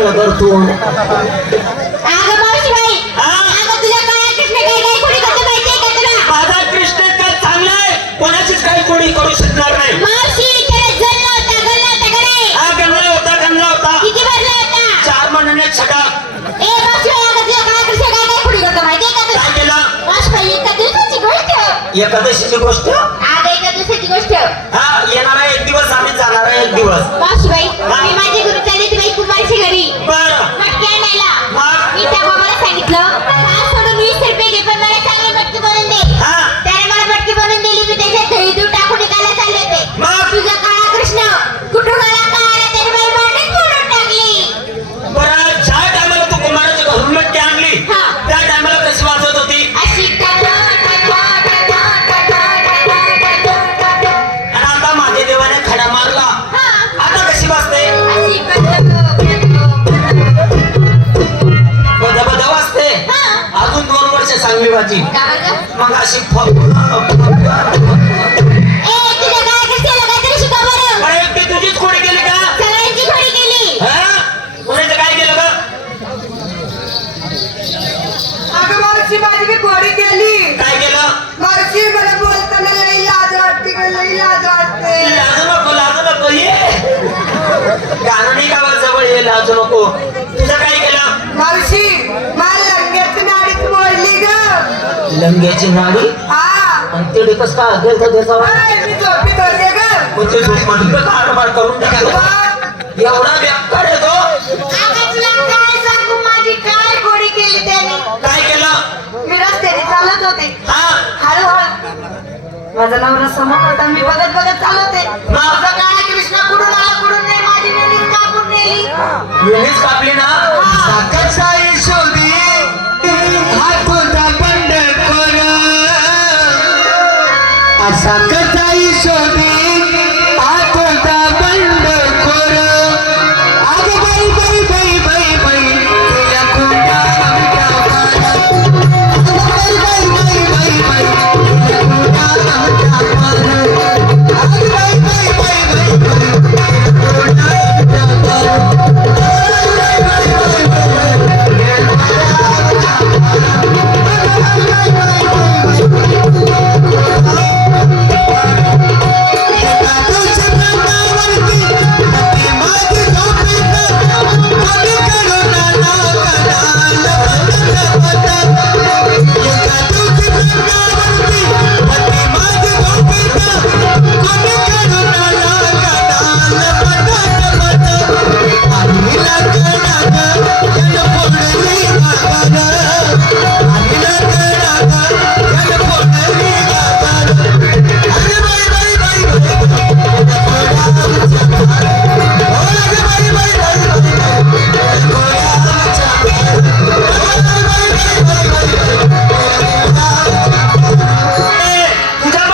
चांगलं करतो कृष्ण का माझा कृष्ण चांगला आहे? कोणाचीच काही कोणी करू शकणार नाही. एकादशीची गोष्ट? हा येणारा एक दिवस आम्ही जाणारा एक दिवस. मावशीबाई मी माझी गुरु चालली होती बाई कुमारची घरी? बर. मटकी आणायला? मी त्या बाबाला सांगितलं. बरं. बरं एकटी तुझीच का? खोडी केली. हा? कोणाचं काय केलं का अगं मावशी माझी मी घोडी केली. काय केलं? मावशी मला बोलताना लई लाज वाटते गं, लई लाज वाटते. लाजू नको लाजू नको ये. गाणी गावात जवळ? ये लाजू नको तुझं काय केलं मावशी मला लंग्याची नाडीच मोडली ग लंग्याची नाडी. आणि ते कस काय गेलं त्याचा हाय, मी झोपीत होते ग म्हणलं कारभार करून टाकला मग एवढा बेकार आहे तो. अगं तुला काय काय केली काय मी रस्त्याने चालत होते. हा. हळूहळू. माझा नवरा समोर होता. मी बघत बघत चालवते माझा काळा कृष्ण कुठून आला? कुठून नाही माझी वेळीच कापून नेली. वेळीच कापली ना? असा साखरसाई शोधी